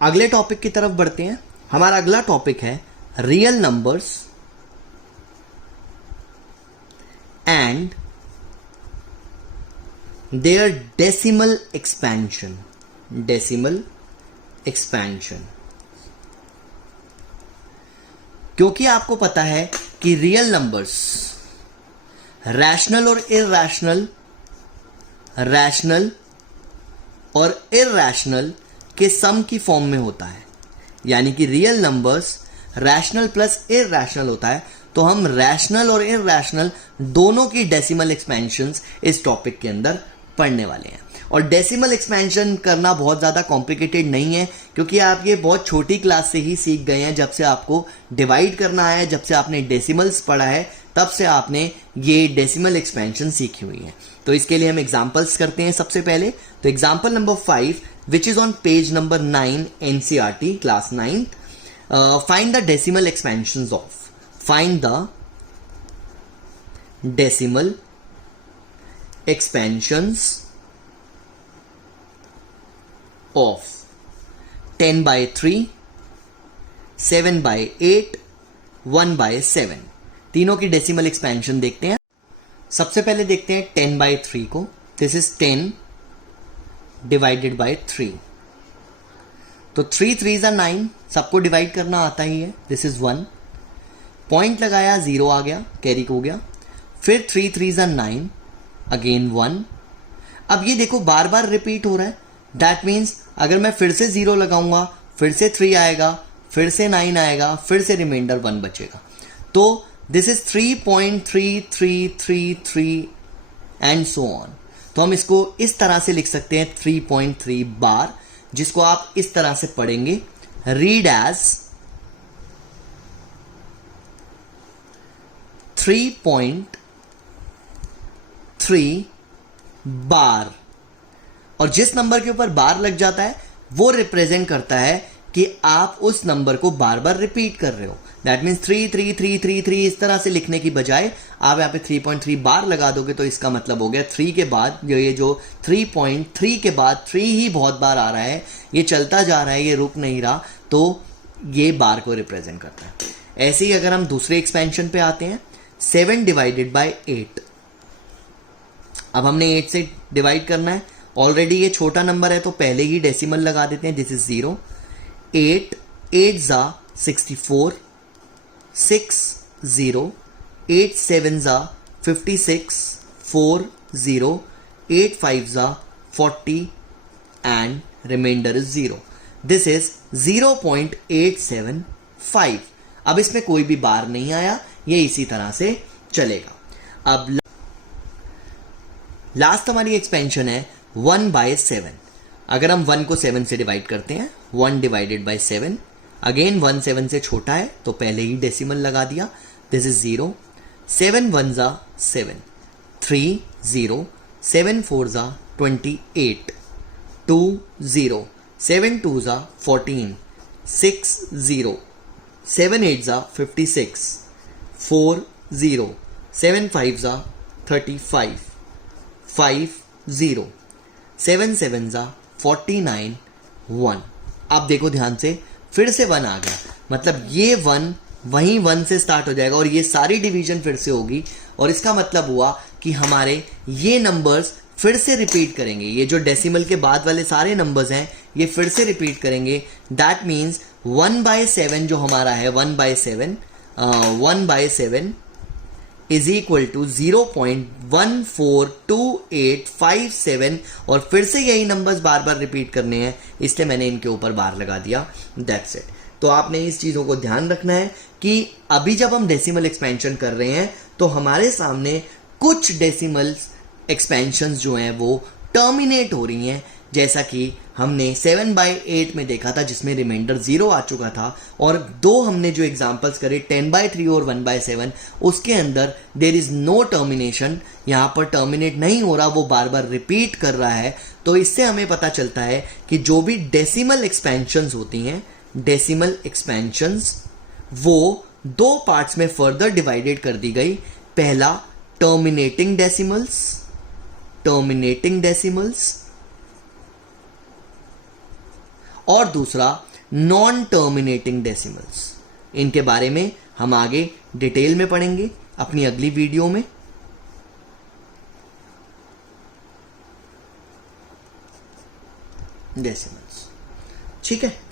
अगले टॉपिक की तरफ बढ़ते हैं। हमारा अगला टॉपिक है real numbers and their decimal expansion. Decimal expansion, क्योंकि आपको पता है कि रियल नंबर्स रैशनल और इरैशनल, रैशनल और इरैशनल के सम की फॉर्म में होता है, यानी कि real numbers rational plus irrational होता है। तो हम रैशनल और इरैशनल दोनों की डेसिमल एक्सपेंशंस इस टॉपिक के अंदर पढ़ने वाले हैं। और डेसिमल एक्सपेंशन करना बहुत ज़्यादा कॉम्प्लिकेटेड नहीं है, क्योंकि आप ये बहुत छोटी क्लास से ही सीख गए हैं। जब से आपको डिवाइड करना है, जब से आपने डेसिमल्स पढ़ा है, तब से आपने ये डेसिमल एक्सपेंशन सीखी हुई है। तो इसके लिए हम एग्जाम्पल्स करते हैं। सबसे पहले तो example number 5 which is on page number 9 NCERT class 9th। Find the decimal expansions of, find the decimal expansions of 10/3, 7/8, 1/7। तीनों की डेसिमल एक्सपेंशन देखते हैं। सबसे पहले देखते हैं 10/3 को। This is 10 divided by 3। तो 3 3s are 9, सबको डिवाइड करना आता ही है। दिस इज 1, पॉइंट लगाया, 0 आ गया, कैरी हो गया। फिर 3 3s are 9, अगेन 1। अब ये देखो बार बार रिपीट हो रहा है। दैट मीन्स अगर मैं फिर से 0 लगाऊंगा, फिर से 3 आएगा, फिर से 9 आएगा, फिर से रिमाइंडर 1 बचेगा। तो this is 3.3333 and so on. तो हम इसको इस तरह से लिख सकते हैं 3.3 बार, जिसको आप इस तरह से पढ़ेंगे, रीड एज 3.3 बार। और जिस नंबर के ऊपर बार लग जाता है वो रिप्रेजेंट करता है कि आप उस नंबर को बार बार रिपीट कर रहे हो। दैट मीन्स 33333 इस तरह से लिखने की बजाय आप यहाँ पे 3.3 बार लगा दोगे, तो इसका मतलब हो गया 3 के बाद ये जो 3.3 के बाद 3 ही बहुत बार आ रहा है, ये चलता जा रहा है, ये रुक नहीं रहा, तो ये बार को रिप्रेजेंट करता है। ऐसे ही अगर हम दूसरे एक्सपेंशन पे आते हैं, 7 डिवाइडेड बाय 8। अब हमने 8 से डिवाइड करना है। ऑलरेडी ये छोटा नंबर है तो पहले ही डेसिमल लगा देते हैं। This is 0। 8 8 जा 64, 6 0, 8 7 जा 56, 4 0, 8 5 जा 40 and remainder is 0। This is 0.875। अब इसमें कोई भी बार नहीं आया, ये इसी तरह से चलेगा। अब लास्ट हमारी एक्सपेंशन है 1/7। अगर हम 1 को 7 से डिवाइड करते हैं, 1 डिवाइडेड बाय 7, अगेन 1 7 से छोटा है तो पहले ही डेसिमल लगा दिया। This is 0। 7 1 जा 7, 3 0, 7 4 जा 28, 2 0, 7 2 जा 14, 6 0, 7 8 जा 56, 4 0, 7 5 जा 35, 5 0, 7 7 जा 49, 1। आप देखो ध्यान से, फिर से 1 आ गया, मतलब ये 1 वहीं 1 से स्टार्ट हो जाएगा और ये सारी डिवीजन फिर से होगी। और इसका मतलब हुआ कि हमारे ये नंबर्स फिर से रिपीट करेंगे। ये जो डेसिमल के बाद वाले सारे नंबर्स हैं ये फिर से रिपीट करेंगे। दैट मीन्स 1/7 जो हमारा है, 1/7 इज इक्वल टू 0.142857। और फिर से यही नंबर्स बार बार रिपीट करने हैं, इसलिए मैंने इनके ऊपर बार लगा दिया। That's it. तो आपने इस चीज़ों को ध्यान रखना है कि अभी जब हम डेसिमल एक्सपेंशन कर रहे हैं तो हमारे सामने कुछ डेसिमल एक्सपेंशंस जो हैं वो टर्मिनेट हो रही हैं, जैसा कि हमने 7/8 में देखा था जिसमें रिमाइंडर 0 आ चुका था। और दो हमने जो एग्जांपल्स करे 10/3 और 1/7, उसके अंदर देयर इज नो टर्मिनेशन, यहाँ पर टर्मिनेट नहीं हो रहा, वो बार बार रिपीट कर रहा है। तो इससे हमें पता चलता है कि जो भी डेसिमल एक्सपेंशंस होती हैं, डेसिमल एक्सपेंशंस वो दो पार्ट्स में फर्दर डिवाइडेड कर दी गई। पहला टर्मिनेटिंग डेसिमल्स और दूसरा नॉन टर्मिनेटिंग डेसिमल्स, इनके बारे में हम आगे डिटेल में पढ़ेंगे अपनी अगली वीडियो में। डेसिमल्स, ठीक है।